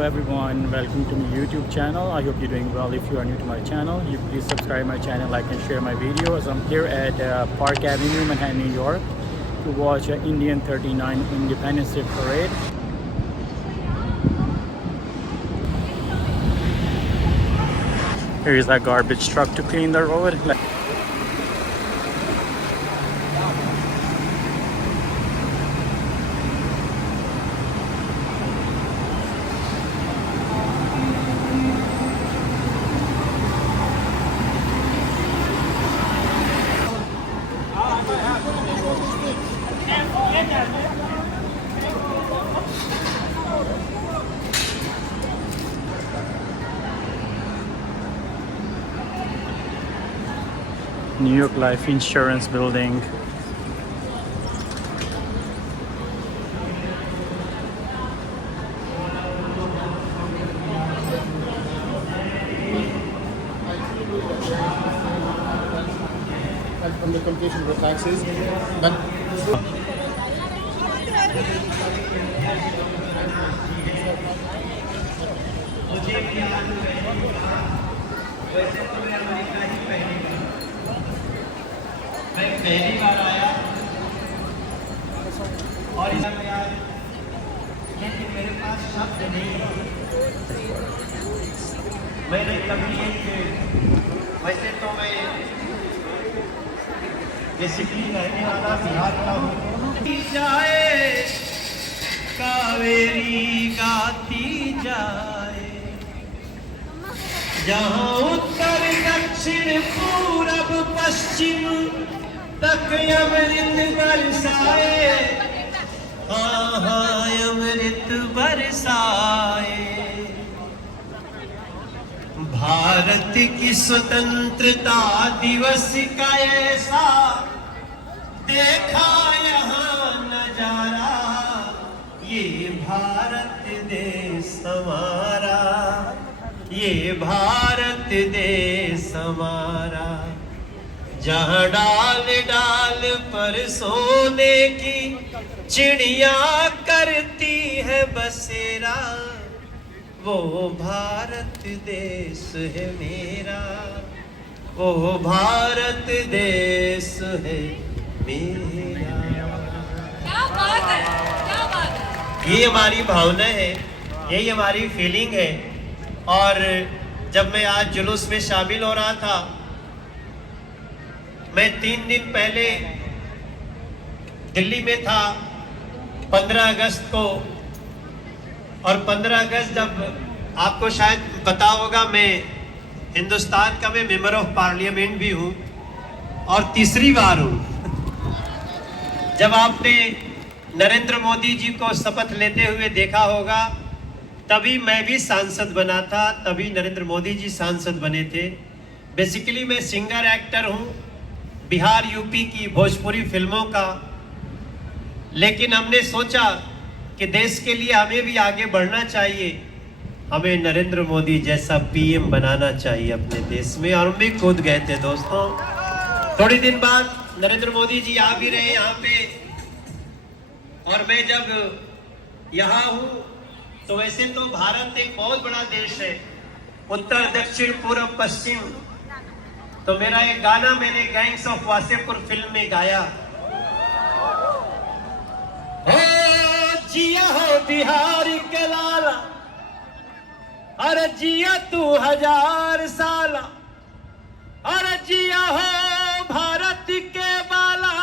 Hello everyone, welcome to my YouTube channel. I hope you're doing well. If you are new to my channel, you please subscribe my channel, like and share my videos. I'm here at Park Avenue, Manhattan, New York to watch Indian 39 Independence Day Parade. Here is a garbage truck to clean the road. New York Life Insurance Building. From the completion of the taxes, but मैं पहली बार आया और लेकिन मेरे पास शब्द नहीं है। मैंने कभी वैसे तो मैं बेसिकली रहने वाला बिहार का हूँ। जाए कावेरी गाती जाए, जहाँ उत्तर दक्षिण पूरब पश्चिम तक अमृत बरसाए, हाँ हाँ अमृत बरसाए। भारत की स्वतंत्रता दिवस का ऐसा देखा यहाँ नजारा, ये भारत देश हमारा, ये भारत देश हमारा। जहाँ डाल डाल पर सोने की चिड़िया करती है बसेरा, वो भारत देश है मेरा, वो भारत देश है मेरा। क्या बात है, क्या बात है। ये हमारी भावना है, यही हमारी फीलिंग है। और जब मैं आज जुलूस में शामिल हो रहा था, मैं 3 दिन पहले दिल्ली में था 15 अगस्त को, और 15 अगस्त जब आपको शायद पता होगा, मैं हिंदुस्तान का मैं मेंबर ऑफ पार्लियामेंट भी हूँ और तीसरी बार हूँ। जब आपने नरेंद्र मोदी जी को शपथ लेते हुए देखा होगा, तभी मैं भी सांसद बना था, तभी नरेंद्र मोदी जी सांसद बने थे। बेसिकली मैं सिंगर एक्टर हूँ, बिहार यूपी की भोजपुरी फिल्मों का, लेकिन हमने सोचा कि देश के लिए हमें भी आगे बढ़ना चाहिए, हमें नरेंद्र मोदी जैसा पीएम बनाना चाहिए अपने देश में, और हम भी कूद गए थे दोस्तों। थोड़ी दिन बाद नरेंद्र मोदी जी आ भी रहे यहाँ पे, और मैं जब यहाँ हूँ तो वैसे तो भारत एक बहुत बड़ा देश है, उत्तर दक्षिण पूर्व पश्चिम। तो मेरा एक गाना मैंने गैंग्स ऑफ वासेपुर फिल्म में गाया, जिया हो बिहार के लाला, अरे जिया तू 1000 साला, अरे जिया हो भारत के बाला,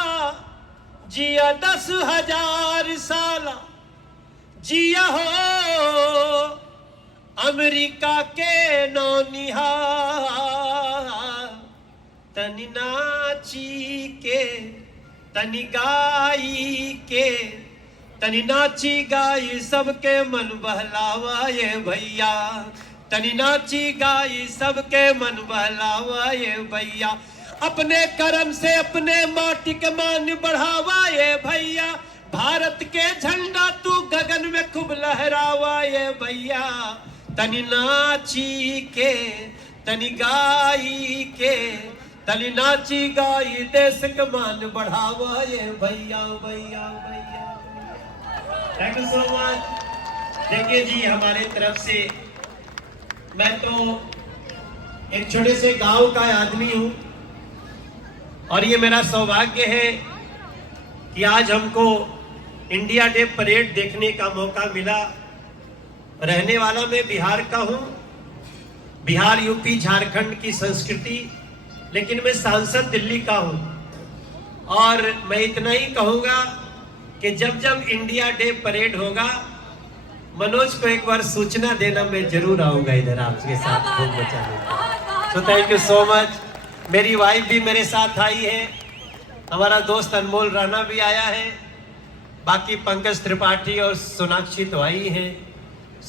जिया 10,000 साला, जिया हो अमेरिका के नौनिहाल, तनि नाची के तनि गाई के, तनि नाची गाई सबके मन बहलावा ये भैया, तनि नाची गाई सबके मन बहलावा ये भैया। अपने कर्म से अपने माटी के मान बढ़ावा ये भैया, भारत के झंडा तू गगन में खूब लहरावा ये भैया। तनि नाची के तनि गाई के, तनि नाची गाई देश के मान बढ़ावा ये भैया भैया भैया। Thank you so much. देखिए जी, हमारे तरफ से मैं तो एक छोटे से गांव का आदमी हूं और ये मेरा सौभाग्य है कि आज हमको इंडिया डे परेड देखने का मौका मिला। रहने वाला मैं बिहार का हूं, बिहार, यूपी, झारखंड की संस्कृति, लेकिन मैं सांसद दिल्ली का हूं। और मैं इतना ही कहूंगा कि जब जब इंडिया डे परेड होगा, मनोज को एक बार सूचना देना, मैं जरूर आऊंगा इधर आपके साथ खूब मचाने। So thank you so much. मेरी वाइफ भी मेरे साथ आई है, हमारा दोस्त अनमोल राणा भी आया है, बाकी पंकज त्रिपाठी और सोनाक्षी तो आई हैं।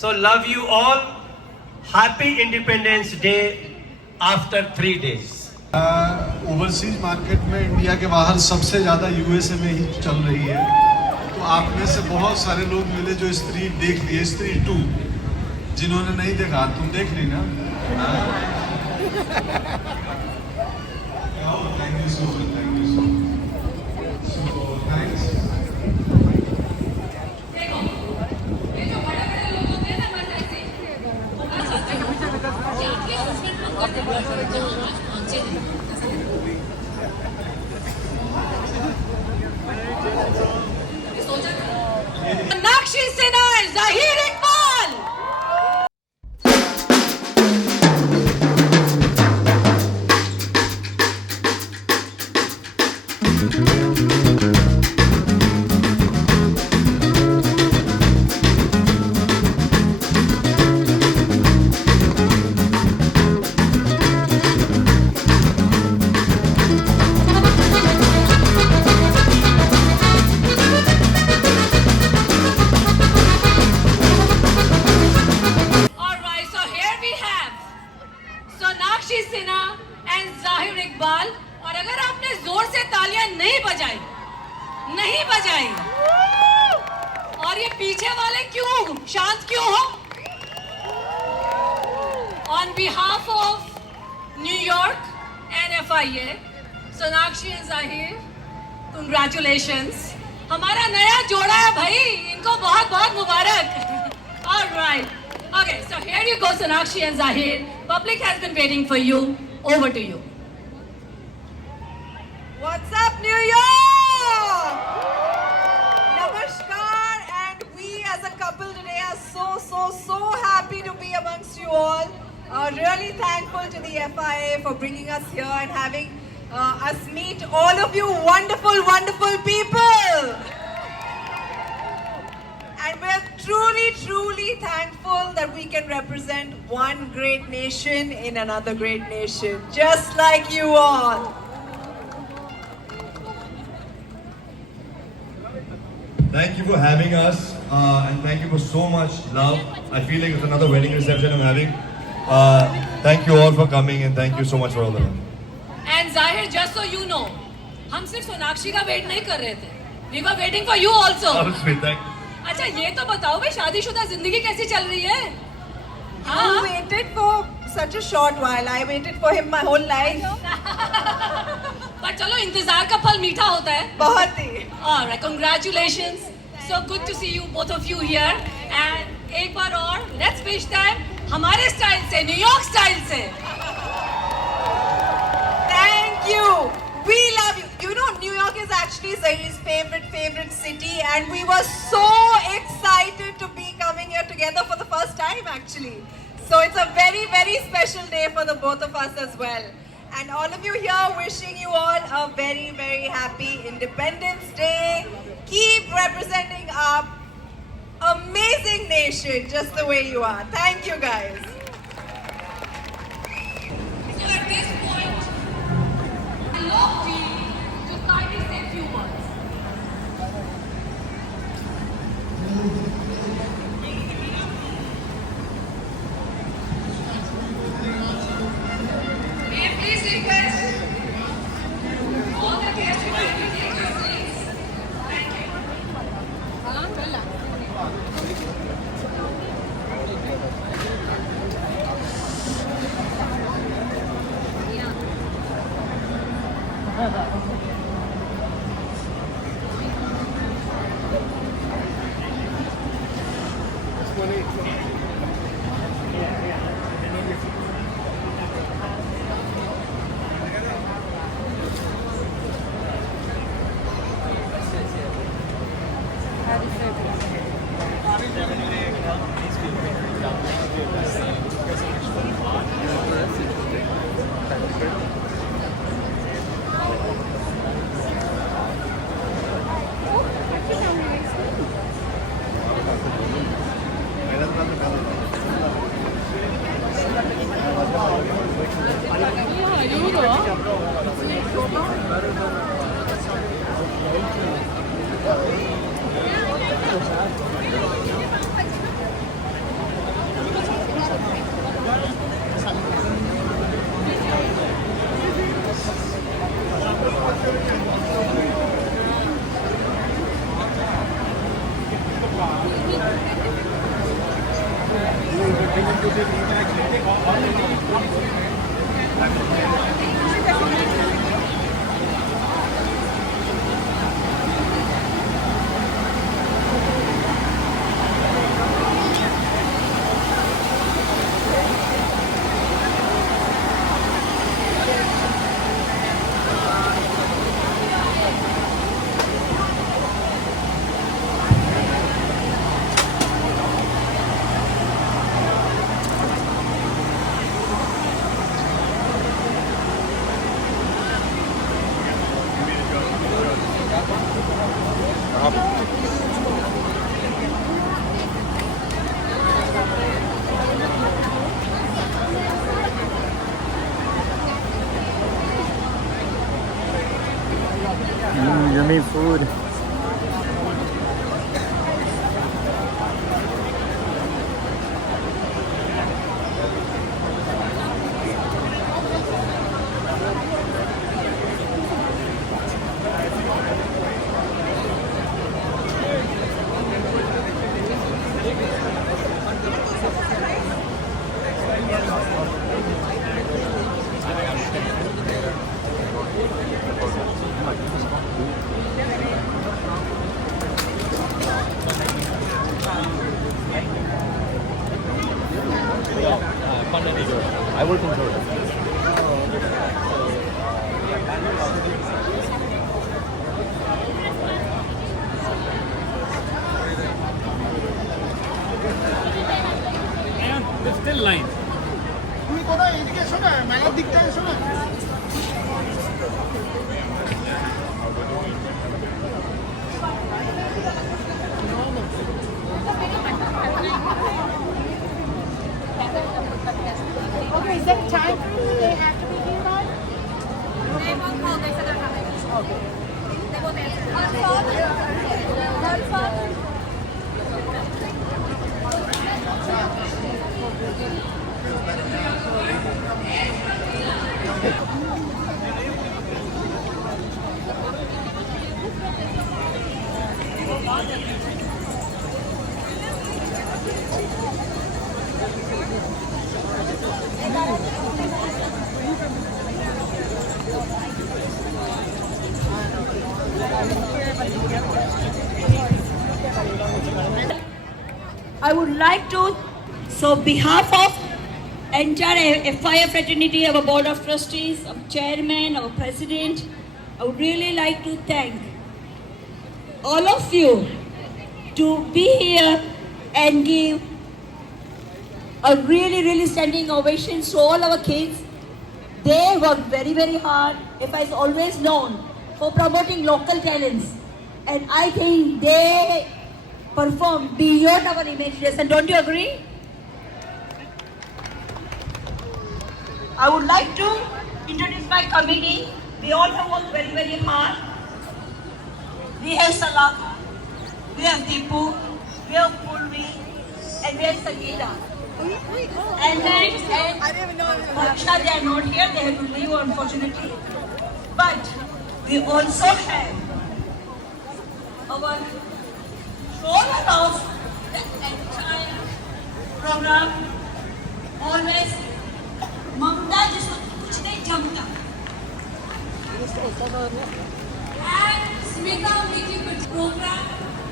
So love you all, happy independence day after 3 days। Overseas market में इंडिया के बाहर सबसे ज़्यादा यूएसए में ही चल रही है। तो आप में से बहुत सारे लोग मिले जो स्त्री देख लिए, स्त्री 2। जिन्होंने नहीं देखा, तुम देख ली ना। Thank you so much, thank you so much, so thanks. Sonakshi Sinha, Zaheer Iqbal. Alright, so here we have Sonakshi Sinha and ज़ाहिर इकबाल। और अगर आपने जोर से तालियां नहीं बजाई और ये पीछे वाले क्यों शांत क्यों हो? On behalf of New York and FIA, Sonakshi and ज़ाहिर, कंग्रेचुलेशंस। हमारा नया जोड़ा है भाई, इनको बहुत बहुत मुबारक। Alright. Okay, so here you go, Sonakshi and Zahir. Public has been waiting for you. Over to you. What's up, New York? Namaskar, and we as a couple today are so happy to be amongst you all. Really thankful to the FIA for bringing us here and having us meet all of you wonderful people. And we're truly thankful that we can represent one great nation in another great nation, just like you all. Thank you for having us, and thank you for so much love. I feel like it's another wedding reception I'm having. Thank you all for coming, and thank you so much for all the love. And Zahir, just so you know, हम सिर्फ सोनाक्षी का wait नहीं कर रहे थे. We were waiting for you also. Oh, sweet, thank you. अच्छा ये तो बताओ भाई, शादीशुदा जिंदगी कैसी चल रही है? You waited for such a short while. I waited for him my whole life. पर चलो, इंतजार का फल मीठा होता है. बहुत ही. Alright, congratulations. So good to see you both of you here. And एक बार और let's wish them हमारे स्टाइल से, न्यूयॉर्क स्टाइल से. Thank you. We love you. You know, New York is actually Zahir's favorite city, and we were so excited to be coming here together for the first time, actually. So it's a very special day for the both of us as well. And all of you here, wishing you all a very happy Independence Day. Keep representing our amazing nation just the way you are. Thank you, guys. So at this point, I love you to kindly say a few words. May I please request all the guests to kindly take your seats? Thank you. Yummy food. I will control it. And there's still line. তুমি কোথায় এদিকে এসো না, মেলার দিকটা এসো না। Okay, is there time for they have to be here by? They won't call, they said they're coming. Okay. They won't answer. I would like to, so behalf of entire FIA fraternity, our board of trustees, our chairman, our president, I would really like to thank all of you to be here and give a really standing ovation to all our kids. They work very hard, FIA is always known for promoting local talents, and I think they perform beyond our imagination. Don't you agree? I would like to introduce my committee. They all have worked very hard. We have Salah, we have Deepu, we have Purvi, and we have Sangeeta. And Harsha, they are not here, they have to leave unfortunately. But we also have our controller of the entire program, always Mamta, जिसको कुछ नहीं जमता. And Smita making the program,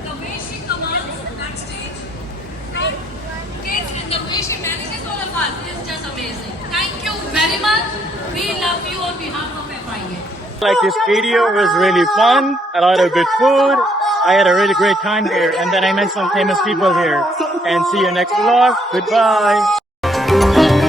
the way she commands backstage, and kids, and the way she manages all of us is just amazing. Thank you very much. We love you on behalf of FIA. Like this video was really fun, a lot of good food. I had a really great time here, and then I met some famous people here. And see you next vlog. Goodbye.